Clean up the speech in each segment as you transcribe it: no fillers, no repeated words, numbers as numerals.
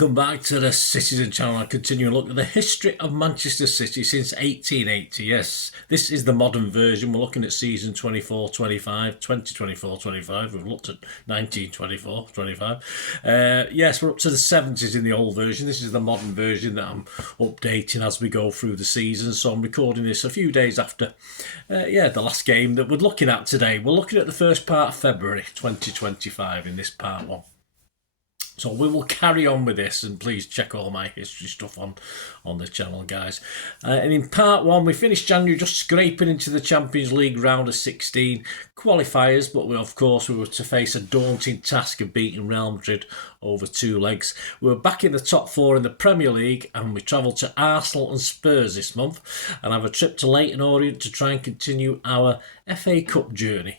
Welcome back to the Citizen channel. I continue to look at the history of Manchester City since 1880. Yes, this is the modern version. We're looking at season 24-25, 2024-25. We've looked at 1924-25. Yes, we're up to the 70s in the old version. This is the modern version that I'm updating as we go through the season. So I'm recording this a few days after, the last game that we're looking at today. We're looking at the first part of February 2025 in this part one. So we will carry on with this, and please check all my history stuff on the channel, guys. And in part one, we finished January just scraping into the Champions League round of 16 qualifiers, but we were to face a daunting task of beating Real Madrid over two legs. We were back in the top four in the Premier League, and we travelled to Arsenal and Spurs this month, and have a trip to Leyton, Orient to try and continue our FA Cup journey.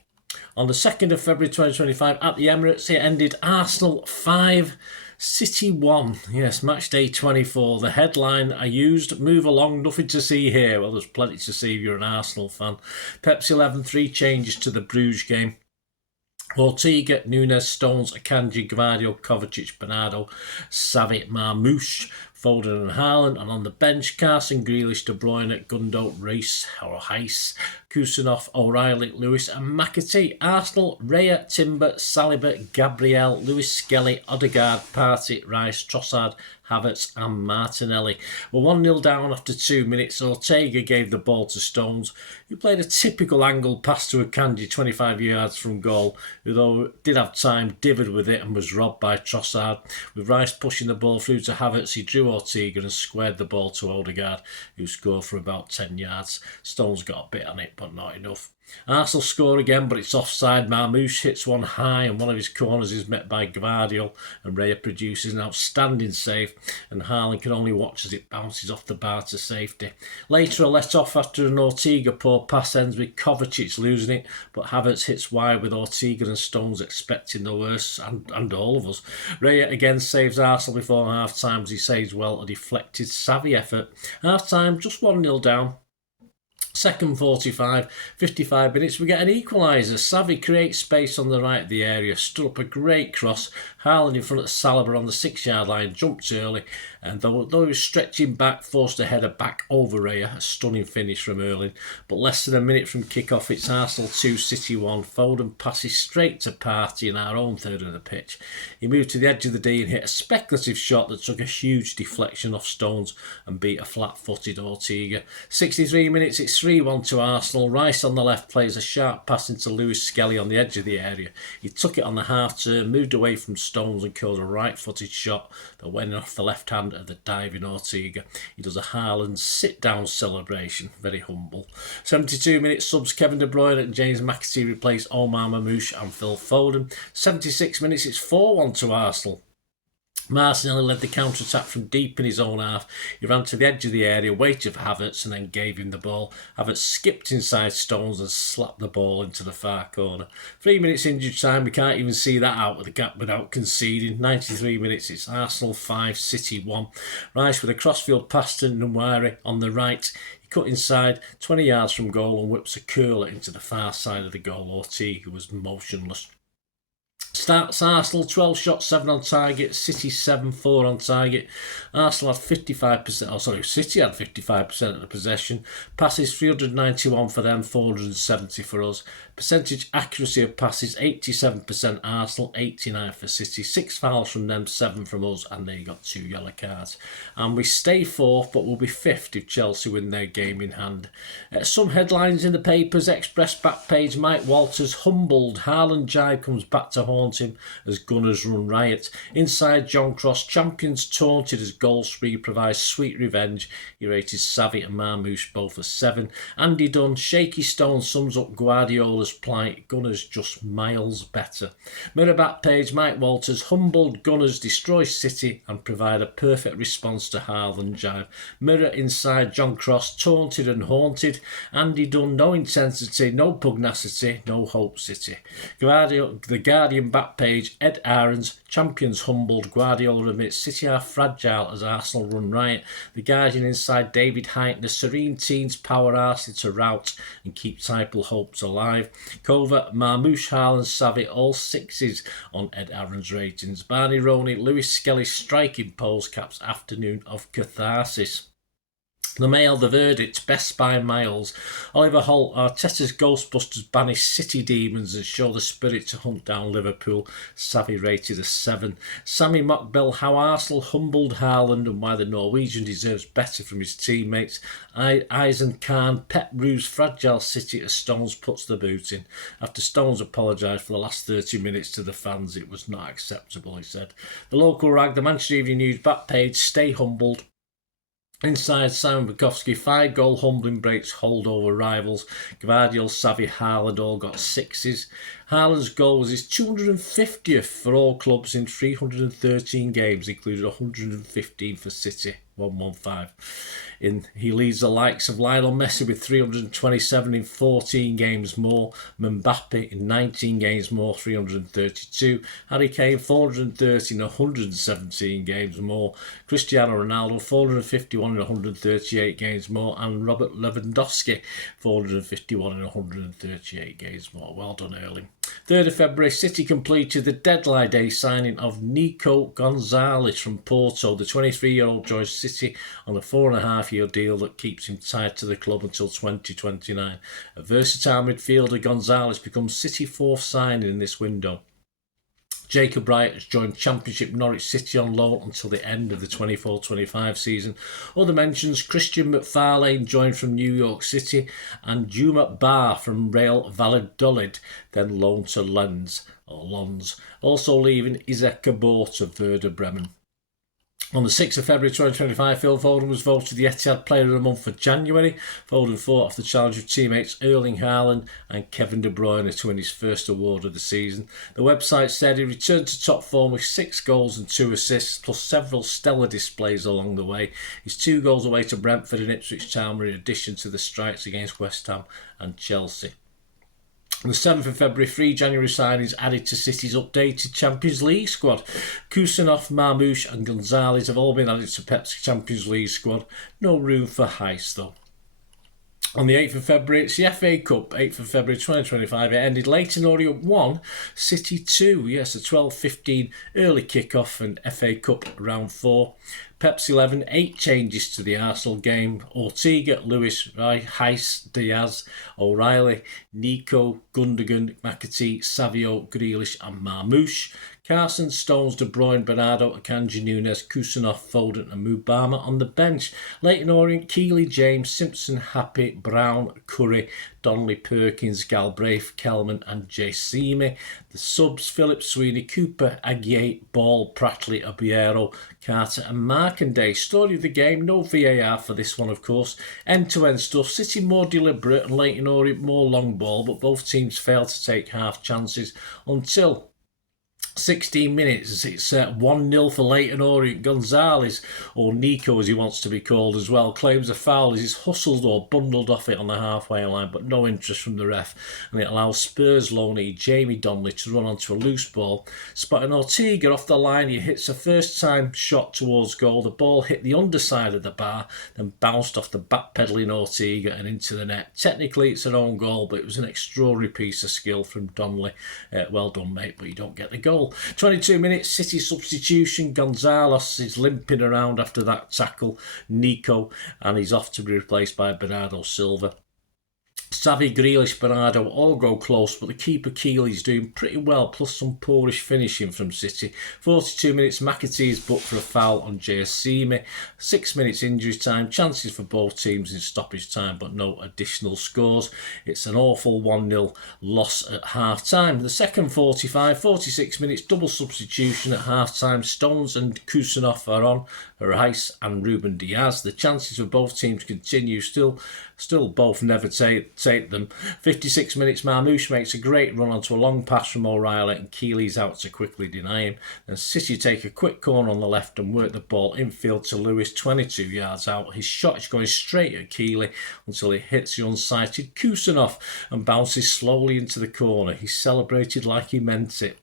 On the 2nd of February 2025 at the Emirates, it ended Arsenal 5, City 1. Yes, match day 24. The headline I used, move along, nothing to see here. Well, there's plenty to see if you're an Arsenal fan. Pep's 11, 3 changes to the Bruges game. Ortega, Nunes, Stones, Akanji, Gvardiol, Kovacic, Bernardo, Savic, Marmoush, Foden and Haaland, and on the bench, Carson, Grealish, De Bruyne, Gundo, Reis, Kusanov, O'Reilly, Lewis and McAtee. Arsenal, Raya, Timber, Saliba, Gabriel, Lewis Skelly, Odegaard, Partey, Rice, Trossard, Havertz and Martinelli. We're 1-0 down after 2 minutes. Ortega gave the ball to Stones, who played a typical angle pass to Akanji 25 yards from goal, who though did have time, divvied with it and was robbed by Trossard. With Rice pushing the ball through to Havertz, he drew Ortega and squared the ball to Odegaard, who scored for about 10 yards. Stones got a bit on it, but not enough. Arsenal score again, but it's offside. Marmoush hits one high, and one of his corners is met by Gvardiol, and Raya produces an outstanding save, and Haaland can only watch as it bounces off the bar to safety. Later, a let off after an Ortega poor pass ends with Kovacic losing it, but Havertz hits wide with Ortega and Stones expecting the worst, and all of us. Raya again saves Arsenal before half-time as he saves well a deflected, savvy effort. Half-time, just 1-0 down. Second 45, 55 minutes, we get an equaliser. Savi creates space on the right of the area, stood up a great cross. Haaland in front of Saliba on the 6-yard line, jumped early, and though he was stretching back, forced a header back over Raya. A stunning finish from Erling. But less than a minute from kick-off, it's Arsenal 2, City 1. Foden passes straight to Partey in our own third of the pitch. He moved to the edge of the D and hit a speculative shot that took a huge deflection off Stones and beat a flat-footed Ortega. 63 minutes, it's 3-1 to Arsenal. Rice on the left plays a sharp pass into Lewis Skelly on the edge of the area. He took it on the half-turn, moved away from Stones and killed a right-footed shot that went off the left hand of the diving Ortega. He does a Haaland sit-down celebration, very humble. 72 minutes, subs Kevin De Bruyne and James McAtee replace Omar Mamouche and Phil Foden. 76 minutes, it's 4-1 to Arsenal. Martinelli led the counter-attack from deep in his own half. He ran to the edge of the area, waited for Havertz and then gave him the ball. Havertz skipped inside Stones and slapped the ball into the far corner. 3 minutes injured time, we can't even see that out of the gap without conceding. 93 minutes, it's Arsenal 5, City 1. Rice with a crossfield pass to Nwari on the right. He cut inside 20 yards from goal and whips a curler into the far side of the goal. Ortega was motionless. Starts Arsenal 12 shots, 7 on target. City 7, 4 on target. Arsenal had 55%. City had 55% of the possession. Passes 391 for them, 470 for us. Percentage accuracy of passes 87% Arsenal, 89 for City. 6 fouls from them, 7 from us, and they got 2 yellow cards. And we stay 4th, but we'll be 5th if Chelsea win their game in hand. Some headlines in the papers. Express back page. Mike Walters humbled. Haaland jibe comes back to haunt him as Gunners run riot. Inside John Cross, champions taunted as goal spree provides sweet revenge. He rated Savi and Marmouche both a 7. Andy Dunn, shaky stone sums up Guardiola's plight. Gunners just miles better. Mirror back page, Mike Walters humbled Gunners destroy City and provide a perfect response to Haaland jibe. Mirror inside John Cross, taunted and haunted. Andy Dunn, no intensity, no pugnacity, no hope City. The Guardian back page, Ed Aarons, champions humbled, Guardiola admits City are fragile as Arsenal run riot. The Guardian inside David Height, the serene teens power Arsenal to rout and keep title hopes alive. Covert, Marmoush, Haaland, Savvy, all sixes on Ed Aarons ratings. Barney Roney, Lewis Skelly striking pose caps afternoon of catharsis. The Mail, the verdict, best by miles. Oliver Holt, Arteta's Ghostbusters banish City demons and show the spirit to hunt down Liverpool. Savvy rated a 7. Sammy Mockbell, how Arsenal humbled Haaland and why the Norwegian deserves better from his teammates. Eisen Khan, Pep Rue's fragile City as Stones puts the boot in. After Stones apologised for the last 30 minutes to the fans, it was not acceptable, he said. The local rag, the Manchester Evening News back page, stay humbled. Inside Simon Bukowski, 5-goal humbling breaks hold over rivals. Gvardiol, Savvy, Haaland all got sixes. Haaland's goal was his 250th for all clubs in 313 games, including 115 for City. 115. He leads the likes of Lionel Messi with 327 in 14 games more. Mbappe in 19 games more, 332. Harry Kane 430 in 117 games more. Cristiano Ronaldo 451 in 138 games more. And Robert Lewandowski 451 in 138 games more. Well done, Erling. 3rd of February, City completed the deadline day signing of Nico Gonzalez from Porto. The 23-year-old joins City on a 4.5-year deal that keeps him tied to the club until 2029. A versatile midfielder, Gonzalez becomes City 4th signing in this window. Jacob Wright has joined Championship Norwich City on loan until the end of the 24-25 season. Other mentions, Christian McFarlane joined from New York City and Juma Bar from Real Valladolid, then loaned to Lens. Also leaving Isaac Cabot to Werder Bremen. On the 6th of February 2025, Phil Foden was voted the Etihad Player of the Month for January. Foden fought off the challenge of teammates Erling Haaland and Kevin De Bruyne to win his first award of the season. The website said he returned to top form with 6 goals and 2 assists, plus several stellar displays along the way. His 2 goals away to Brentford and Ipswich Town were in addition to the strikes against West Ham and Chelsea. On the 7th of February, 3 January signings added to City's updated Champions League squad. Kusanov, Marmoush and Gonzalez have all been added to Pep's Champions League squad. No room for Heiss though. On the 8th of February, it's the FA Cup, 8th of February 2025. It ended Leyton Orient 1, City 2. Yes, a 12:15 early kick-off and FA Cup round 4. Pep's 11, 8 changes to the Arsenal game. Ortega, Lewis, Heiss, Diaz, O'Reilly, Nico, Gundogan, McAtee, Savio, Grealish and Marmoush. Carson, Stones, De Bruyne, Bernardo, Akanji, Nunes, Kusanov, Foden and Mubama on the bench. Leyton Orient, Keeley, James, Simpson, Happy, Brown, Curry, Donnelly, Perkins, Galbraith, Kelman and Jacemi. The subs, Phillips, Sweeney, Cooper, Aguier, Ball, Pratley, Obiero, Carter and Markanday. Story of the game, no VAR for this one of course. End-to-end stuff, City more deliberate and Leyton Orient more long ball, but both teams failed to take half chances until 16 minutes. It's 1-0 for Leyton Orient. Gonzalez, or Nico as he wants to be called as well, claims a foul as he's hustled or bundled off it on the halfway line, but no interest from the ref, and it allows Spurs loanee Jamie Donnelly to run onto a loose ball. Spotting Ortega off the line, he hits a first-time shot towards goal. The ball hit the underside of the bar, then bounced off the back-pedalling Ortega and into the net. Technically, it's an own goal, but it was an extraordinary piece of skill from Donnelly. Well done, mate, but you don't get the goal. 22 minutes, City substitution. Gonzalez is limping around after that tackle. Nico, and he's off to be replaced by Bernardo Silva. Savvy, Grealish, Bernardo all go close, but the keeper Keeley's doing pretty well, plus some poorish finishing from City. 42 minutes, McAtee is booked for a foul on Jacemi. 6 minutes injury time, chances for both teams in stoppage time, but no additional scores. It's an awful 1-0 loss at half-time. The second 46 minutes, double substitution at half-time. Stones and Kusanov are on, Rice and Ruben Diaz. The chances for both teams continue, still both never take them. 56 minutes, Marmoush makes a great run onto a long pass from O'Reilly and Keeley's out to quickly deny him. Then City take a quick corner on the left and work the ball infield to Lewis 22 yards out. His shot is going straight at Keeley until he hits the unsighted Kusanov and bounces slowly into the corner. He celebrated like he meant it.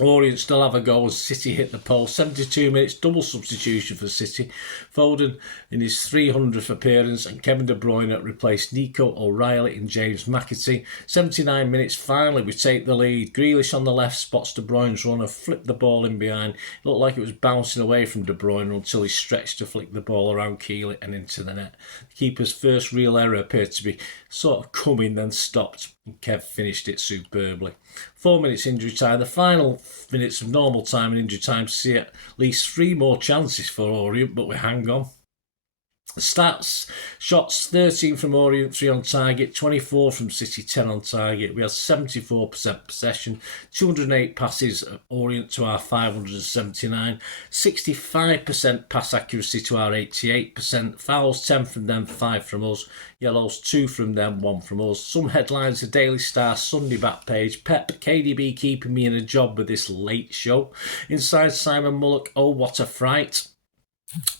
Orient still have a go as City hit the post. 72 minutes, double substitution for City. Foden in his 300th appearance and Kevin De Bruyne replaced Nico O'Reilly and James McAtee. 79 minutes, finally we take the lead. Grealish on the left spots De Bruyne's runner, flipped the ball in behind. It looked like it was bouncing away from De Bruyne until he stretched to flick the ball around Keeley and into the net. The keeper's first real error appeared to be sort of coming, then stopped. And Kev finished it superbly. 4 minutes injury time. The final minutes of normal time and injury time see at least 3 more chances for Orient, but we hang on. Stats: shots 13 from Orient, 3 on target, 24 from City, 10 on target. We had 74% possession, 208 passes at Orient to our 579, 65% pass accuracy to our 88%, fouls 10 from them, 5 from us, yellows 2 from them, 1 from us. Some headlines: the Daily Star Sunday back page, Pep, KDB keeping me in a job with this late show. Inside Simon Mullock, oh what a fright.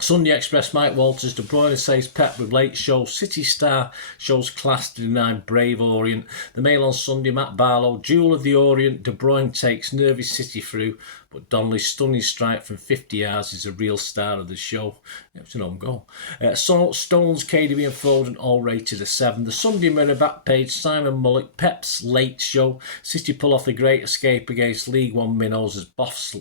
Sunday Express, Mike Walters, De Bruyne says Pep with late show. City Star shows class to deny brave Orient. The Mail on Sunday, Matt Barlow, duel of the Orient. De Bruyne takes nervy City through, but Donnelly's stunning strike from 50 yards is a real star of the show. It was an own goal. Stones, KDB and Foden all rated a 7. The Sunday Mirror back page, Simon Mullock, Pep's late show. City pull off a great escape against League One minnows as boss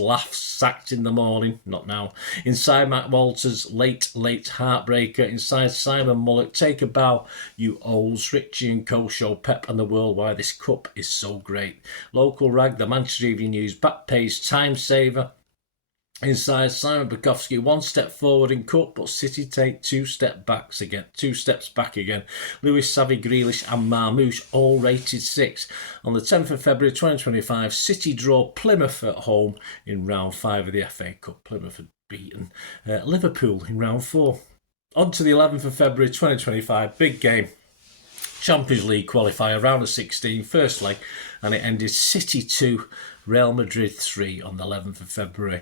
laughs, sacked in the morning. Not now. Inside Matt Walters, late heartbreaker. Inside Simon Mullock, take a bow, you O's. Richie and Co show Pep and the world why this cup is so great. Local rag, the Manchester Evening News back page, time saver. Inside Simon Bukowski, 1 step forward in cup, but City take 2 steps back again. Lewis, Savvy, Grealish and Marmouche all rated 6. On the 10th of February 2025, City draw Plymouth at home in round 5 of the FA Cup. Plymouth had beaten Liverpool in round 4. On to the 11th of February 2025, big game. Champions League qualifier, round of 16, first leg, and it ended City 2, Real Madrid 3 on the 11th of February.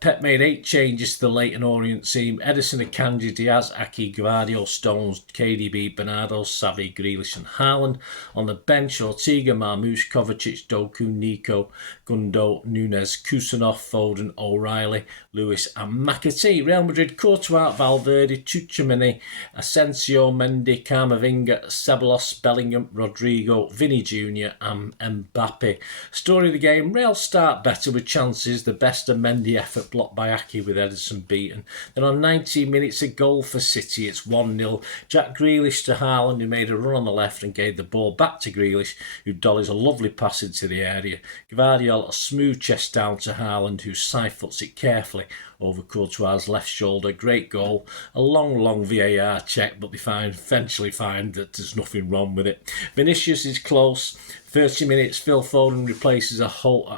Pep made 8 changes to the Leyton Orient team. Edison, Akanji, Diaz, Aki, Gvardio, Stones, KDB, Bernardo, Savvy, Grealish and Haaland. On the bench, Ortega, Marmouche, Kovacic, Doku, Nico, Gundo, Nunes, Kusanov, Foden, O'Reilly, Lewis and McAtee. Real Madrid, Courtois, Valverde, Tchouameni, Asensio, Mendy, Camavinga, Ceballos, Bellingham, Rodrigo, Vinny Jr. and Mbappe. Story of the game: Real start better with chances, the best of Mendy effort blocked by Aki with Edison beaten. Then on 19 minutes a goal for City, it's 1-0. Jack Grealish to Haaland, who made a run on the left and gave the ball back to Grealish, who dollies a lovely pass into the area. Gvardiol a smooth chest down to Haaland, who side-foots it carefully over Courtois' left shoulder. Great goal. A long VAR check, but they eventually find that there's nothing wrong with it. Vinicius is close. 30 minutes, Phil Foden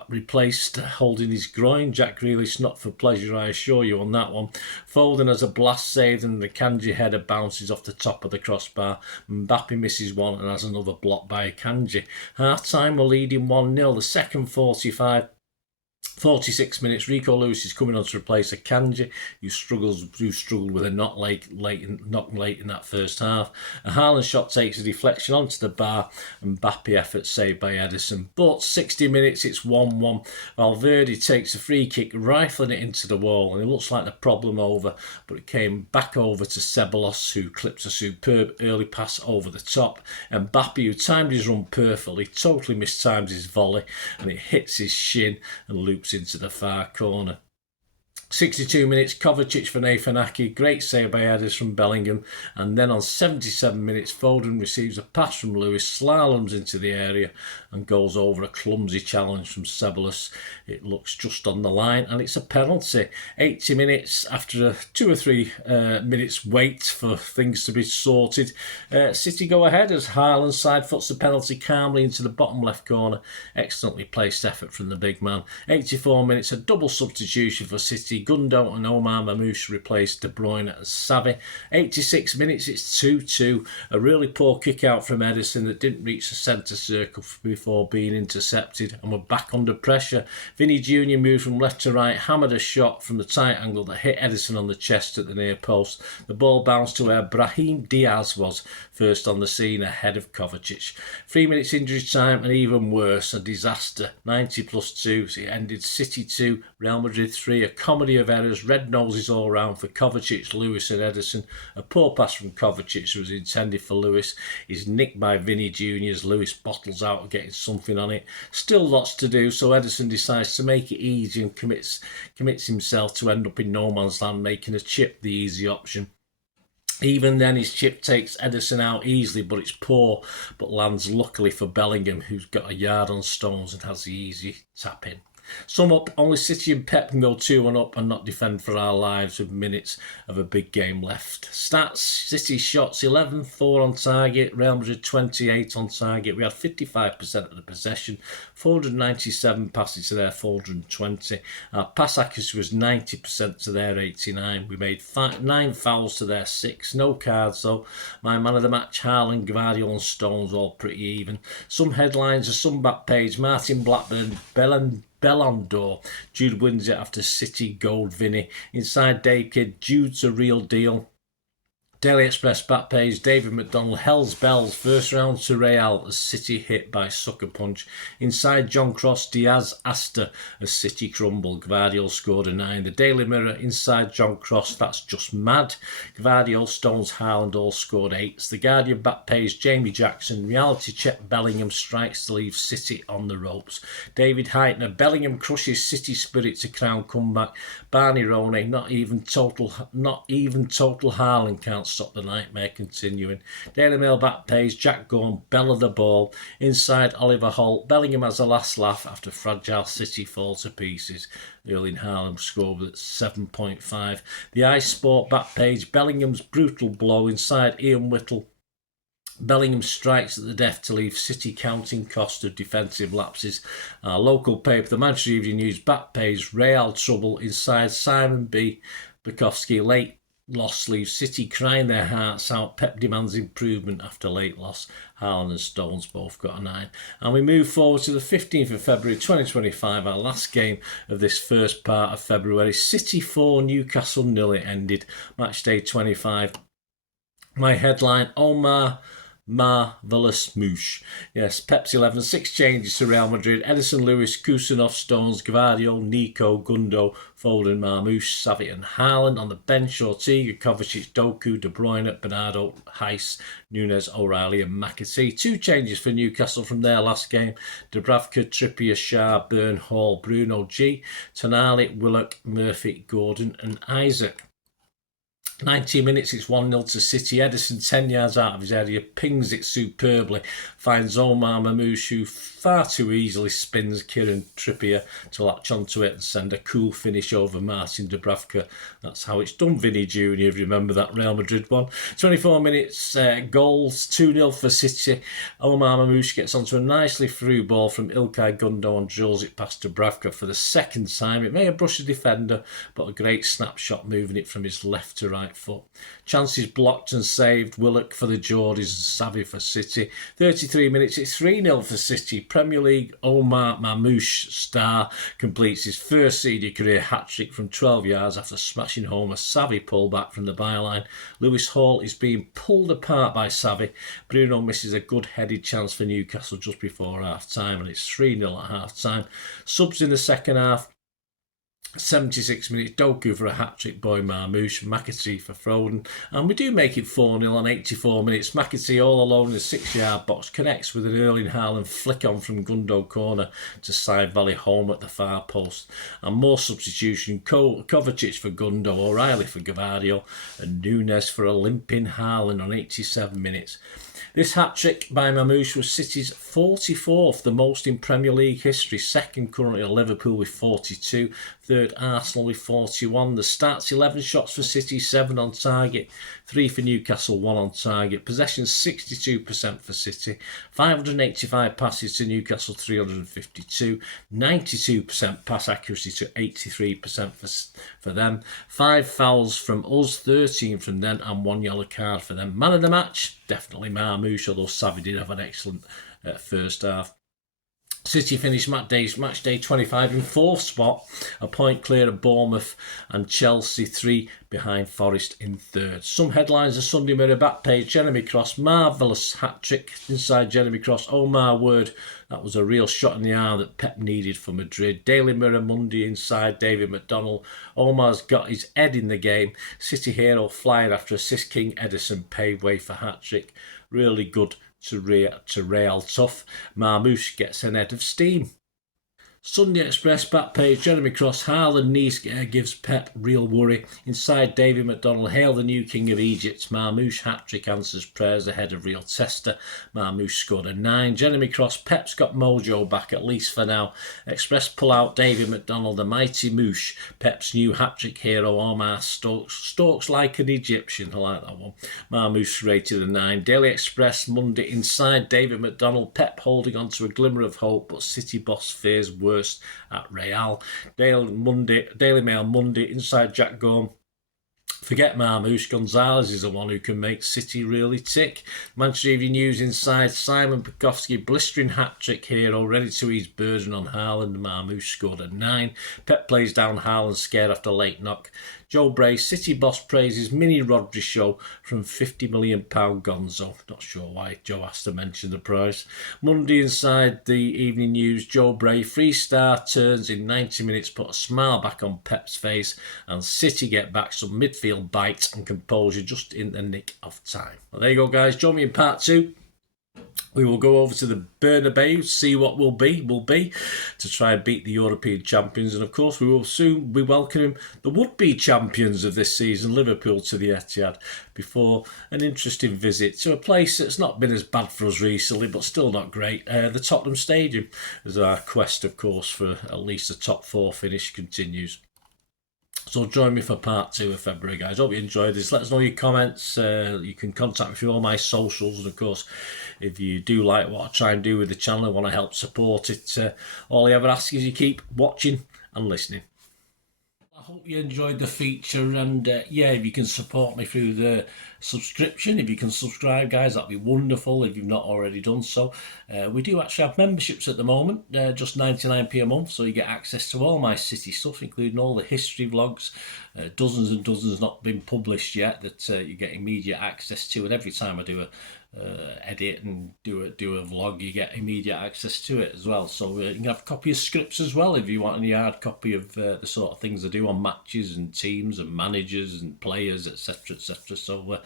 replaced holding his groin. Jack Grealish not for pleasure, I assure you on that one. Foden has a blast saved and the Akanji header bounces off the top of the crossbar. Mbappe misses one and has another block by Akanji. Half time, we're leading 1-0. The second 46 minutes, Rico Lewis is coming on to replace Akanji, who struggled with a knock late in that first half. A Haaland shot takes a deflection onto the bar, and Mbappe effort saved by Edison. But 60 minutes, it's 1-1. Valverde takes a free kick, rifling it into the wall, and it looks like the problem over, but it came back over to Ceballos, who clips a superb early pass over the top. And Mbappe, who timed his run perfectly, totally mistimed his volley, and it hits his shin and loops into the far corner. 62 minutes, Kovacic for Nathan Ake, great save by Edis from Bellingham, and then on 77 minutes Foden receives a pass from Lewis, slaloms into the area and goes over a clumsy challenge from Ceballos. It looks just on the line and it's a penalty. 80 minutes, after 2 or 3 minutes wait for things to be sorted, City go ahead as Haaland side-foots the penalty calmly into the bottom left corner. Excellently placed effort from the big man. 84 minutes, a double substitution for City. City. Gundo and Omar Mamouche replaced De Bruyne and Xavi. 86 minutes, it's 2-2. A really poor kick out from Ederson that didn't reach the centre circle before being intercepted, and we're back under pressure. Vinny Jr. moved from left to right, hammered a shot from the tight angle that hit Ederson on the chest at the near post. The ball bounced to where Brahim Diaz was first on the scene, ahead of Kovacic. 3 minutes injury time, and even worse, a disaster. 90+2, so it ended City 2, Real Madrid 3. A comedy of errors, red noses all round for Kovacic, Lewis and Ederson. A poor pass from Kovacic was intended for Lewis, is nicked by Vinny Jr. as Lewis bottles out getting something on it. Still lots to do, so Ederson decides to make it easy and commits himself to end up in no man's land, making a chip the easy option. Even then, his chip takes Ederson out easily, but it's poor, but lands luckily for Bellingham, who's got a yard on stones and has the easy tap in. Sum up, only City and Pep can go 2-1 up and not defend for our lives with minutes of a big game left. Stats: City shots 11, 4 on target, Real Madrid 28 on target. We had 55% of the possession, 497 passes to their 420. Our pass accuracy was 90% to their 89. We made 9 fouls to their 6. No cards though. My man of the match, Haaland, Gvardiol and Stones, all pretty even. Some headlines are some back page. Martin Blackburn, Ballon d'Or. Jude wins it after City gold Vinny. Inside Dave Kidd, Jude's a real deal. Daily Express back page, David McDonald, Hell's Bells, first round to Real as City hit by sucker punch. Inside John Cross, Diaz, Asta as City crumbled. Gvardiol scored a 9. The Daily Mirror, inside John Cross, that's just mad. Gvardiol, Stones, Haaland all scored 8s. The Guardian back page, Jamie Jackson, reality check, Bellingham strikes to leave City on the ropes. David Heitner, Bellingham crushes City spirit to crown comeback. Barney Roney, not even total Haaland can't stop the nightmare continuing. Daily Mail back page, Jack Gorn, bell of the ball. Inside Oliver Holt, Bellingham has a last laugh after fragile City fall to pieces. Erling Haaland scored at 7.5. The iSport back page, Bellingham's brutal blow. Inside Ian Whittle, Bellingham strikes at the death to leave City counting cost of defensive lapses. Our local paper, the Manchester Evening News back page, Real trouble. Inside Simon B. Bukowski, late loss leaves City crying their hearts out. Pep demands improvement after late loss. Haaland and Stones both got a 9. And we move forward to the 15th of February 2025, our last game of this first part of February. City 4, Newcastle 0 it ended. Match day 25. My headline, Omar Marvelous Moosh. Yes, Pep's 11, 6 changes to Real Madrid. Ederson, Lewis, Kusanov, Stones, Gvardiol, Nico, Gundo, Foden, Marmouche, Xavi and Haaland. On the bench, Ortega, Kovacic, Doku, De Bruyne, Bernardo, Heiss, Nunes, O'Reilly and McAtee. 2 changes for Newcastle from their last game. Dubravka, Trippier, Shah, Burn, Hall, Bruno G, Tonali, Willock, Murphy, Gordon and Isaac. 90 minutes, it's 1-0 to City. Ederson, 10 yards out of his area, pings it superbly, finds Omar Mamouche, who far too easily spins Kieran Trippier to latch onto it and send a cool finish over Martin Dubravka. That's how it's done, Vinny Jr., if you remember that Real Madrid one. 24 minutes, goals, 2-0 for City. Omar Mamouche gets onto a nicely through ball from Ilkay Gundo and drills it past Dubravka for the second time. It may have brushed the defender, but a great snapshot moving it from his left to right foot. Chances blocked and saved. Willock for the Geordies and Xavi for City. 33 minutes, it's 3-0 for City. Premier League Omar Mamouche star completes his first senior career hat-trick from 12 yards after smashing home a Xavi pullback from the byline. Lewis Hall is being pulled apart by Xavi. Bruno misses a good-headed chance for Newcastle just before half-time, and it's 3-0 at half-time. Subs in the second half. 76 minutes, Doku for a hat-trick, Boy Marmouche, McAtee for Foden, and we do make it 4-0 on 84 minutes. McAtee all alone in the 6-yard box connects with an Erling Haaland flick on from Gundo corner to side volley home at the far post. And more substitution, Kovacic for Gundo, O'Reilly for Gvardiol and Nunes for a limping Haaland on 87 minutes. This hat-trick by Mamouche was City's 44th, the most in Premier League history, second currently at Liverpool with 42. Third, Arsenal with 41. The starts 11 shots for City, 7 on target, 3 for Newcastle, 1 on target. Possession 62% for City, 585 passes to Newcastle, 352, 92% pass accuracy to 83% for them. 5 fouls from us, 13 from them, and 1 yellow card for them. Man of the match, definitely Marmoush, although Savvy did have an excellent first half. City finished match day 25 in 4th spot, a point clear of Bournemouth, and Chelsea 3 behind Forest in 3rd. Some headlines of Sunday Mirror back page: Jeremy Cross, marvellous hat-trick inside Jeremy Cross. Oh my word, that was a real shot in the arm that Pep needed for Madrid. Daily Mirror Monday inside David McDonnell. Omar's got his head in the game. City hero flying after assist king Ederson paved way for hat-trick. Really good to Real tough. Marmoush gets an head of steam. Sunday Express back page: Jeremy Cross, Haaland knee scare gives Pep real worry. Inside David McDonnell, hail the new king of Egypt. Marmoush hat-trick answers prayers ahead of real tester. Marmoush scored a 9. Jeremy Cross, Pep's got mojo back, at least for now. Express pull out David McDonnell, the mighty Moosh. Pep's new hat-trick hero Omar stalks like an Egyptian. I like that one. Marmoush rated a 9. Daily Express Monday inside David McDonnell, Pep holding on to a glimmer of hope, but City boss fears worse at Real. Daily Mail Monday inside Jack Gorm, forget Marmoush, Gonzalez is the one who can make City really tick. Manchester Evening News inside Simon Pekowski, blistering hat-trick hero, ready to ease burden on Haaland. Marmoush scored a 9. Pep plays down Haaland, scared after late knock. Joe Bray, City boss praises mini Rodri show from £50 million Gonzo. Not sure why Joe has to mention the price. Monday inside the Evening News, Joe Bray, 3-star turns in 90 minutes, put a smile back on Pep's face, and City get back some midfield bite and composure just in the nick of time. Well, there you go, guys. Join me in part 2. We will go over to the Bernabeu, see what will be, to try and beat the European champions. And of course, we will soon be welcoming the would-be champions of this season, Liverpool, to the Etihad, before an interesting visit to a place that's not been as bad for us recently, but still not great, the Tottenham Stadium, as our quest, of course, for at least a top 4 finish continues. So join me for part 2 of February, guys. Hope you enjoyed this. Let us know your comments. You can contact me through all my socials. And of course, if you do like what I try and do with the channel and want to help support it, all I ever ask is you keep watching and listening. I hope you enjoyed the feature, and yeah, if you can support me through the subscription, if you can subscribe, guys, that'd be wonderful if you've not already done so. We do actually have memberships at the moment, just 99p a month, so you get access to all my City stuff, including all the history vlogs, dozens and dozens not been published yet that you get immediate access to, and every time I do a edit and do a vlog, you get immediate access to it as well. So you can have a copy of scripts as well if you want any hard copy of the sort of things I do on matches and teams and managers and players, etc., etc. So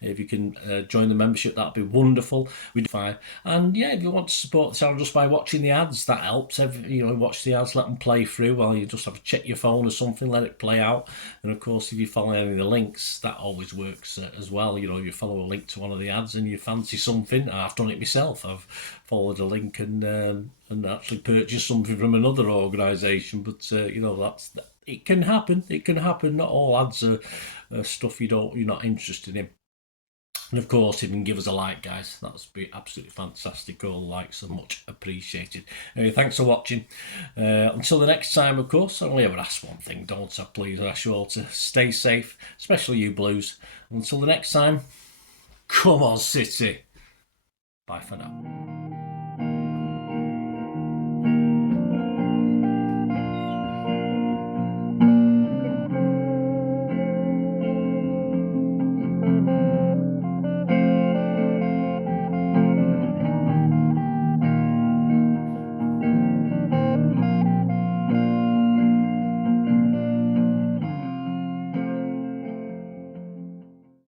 if you can join the membership, that'd be wonderful. We'd fine. And yeah, if you want to support the channel just by watching the ads, that helps. Watch the ads, let them play through while you just have to check your phone or something, let it play out. And of course, if you follow any of the links, that always works as well. You follow a link to one of the ads and you fancy something. I've done it myself. I've followed a link and actually purchased something from another organisation. But it can happen. It can happen. Not all ads are stuff you're not interested in. And of course, if you can give us a like, guys, that would be absolutely fantastic. All likes are much appreciated. Anyway, thanks for watching. Until the next time, of course, I only ever ask one thing, don't I? Please, I ask you all to stay safe, especially you Blues. Until the next time, come on, City. Bye for now.